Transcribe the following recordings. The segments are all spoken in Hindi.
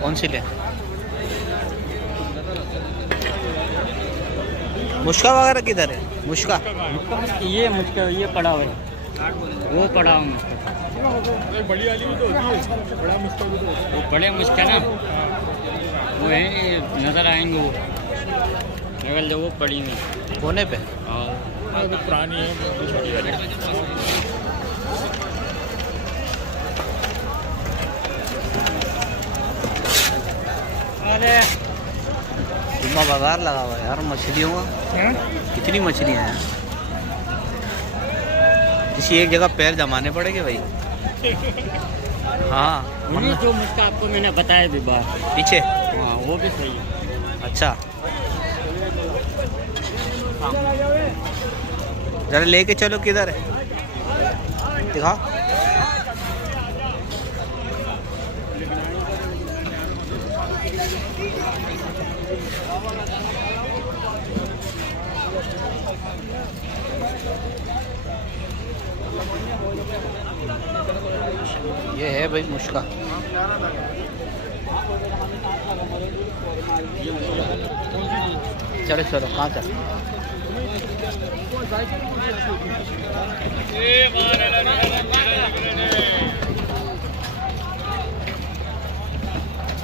कौन सी ले? मुश्का वगैरह किधर है? मुश्का ये पड़ा हुआ है, वो पड़ा हुआ मुश्का। बड़ी वाली भी तो होती है, बड़ा मुश्किल भी तो होता है। वो बड़े मुश्का ना, वो है नज़र आएंगे वो, अगर जो वो पड़ी हुई कोने पे। हाँ तो पुरानी है, छोटी वाली। अरे जुम्मा बाजार लगा हुआ है यार मछलियों का। कितनी मछलियाँ हैं? किसी एक जगह पैर जमाने पड़ेंगे भाई। हाँ उन्हीं जो मुश्का आपको मैंने बताया भी बात पीछे। हाँ वो भी सही है। अच्छा जरा लेके चलो, किधर है दिखा। ये है भाई मुश्का। चलो चलो, कहाँ चल?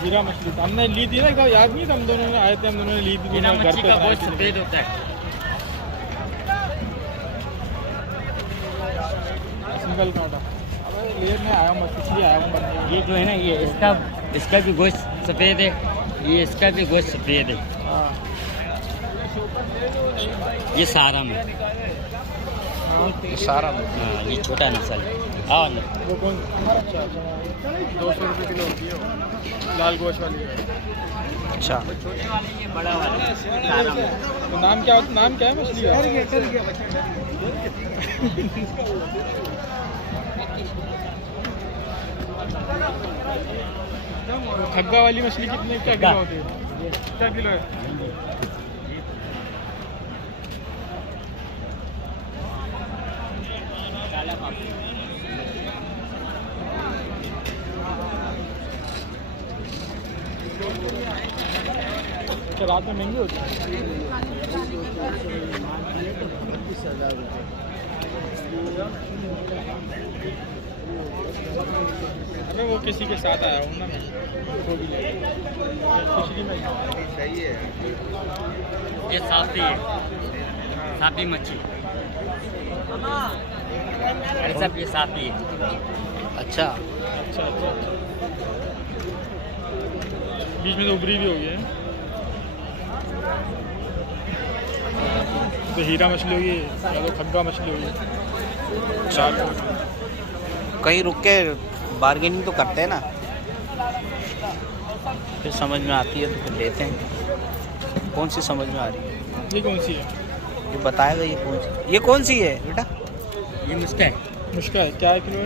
जीरा मछली हमने ली थी ना, क्या याद नहीं था? हम दोनों ने आए थे, हम दोनों ने ली थी। बिना घर मच्छी पे का बनाई गोश्त थी। सफेद होता है। सिंगल कांटा। अबे लेने आया हूँ, मछली आया हूँ बनने। ये जो है ना, ये इसका भी गोश्त सफ़ेद है, ये इसका भी गोश्त सफ़ेद है। हाँ ये सारा में, ये सारा हाँ ये छोटा नस्ल है। आओ अंदर। वो कौन? अच्छा 200 रुपये किलो होती है वो, लाल गोश्त वाली है। अच्छा ये बड़ा वाला सारा में। तो नाम क्या है मछली का? खग्गा वाली मछली कितने क्या किलो होती है? क्या किलो है? क्या रात में महंगी होती है? अरे वो किसी के साथ आया हूँ ना मैं, वो भी ले खिचड़ी में सही है। ये साफी है, साफी मच्छी। सब ये साफी है। अच्छा अच्छा अच्छा। बीच में तो उबरी भी हो गई है। तो हीरा मछली होगी या तो खग्गा मछली होगी। कहीं रुक के बार्गेनिंग तो करते हैं ना, फिर समझ में आती है तो फिर लेते हैं। कौन सी समझ में आ रही है? ये कौन सी है? ये बताएगा ये कौन सी है बेटा? ये मुश्का है। मुश्का है। क्या किलो है?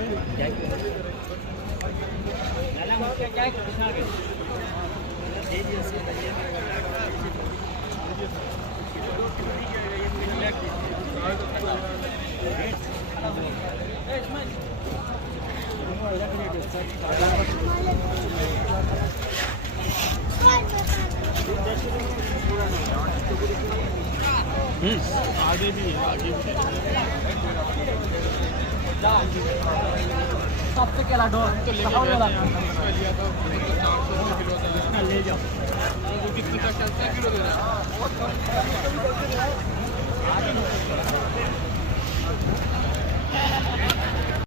आगे भी है, आगे भी है। सबसे केला डो तो लिया था 400 किलो ले जाओ। वो कितने तक चलता है? किलो दे रहा है।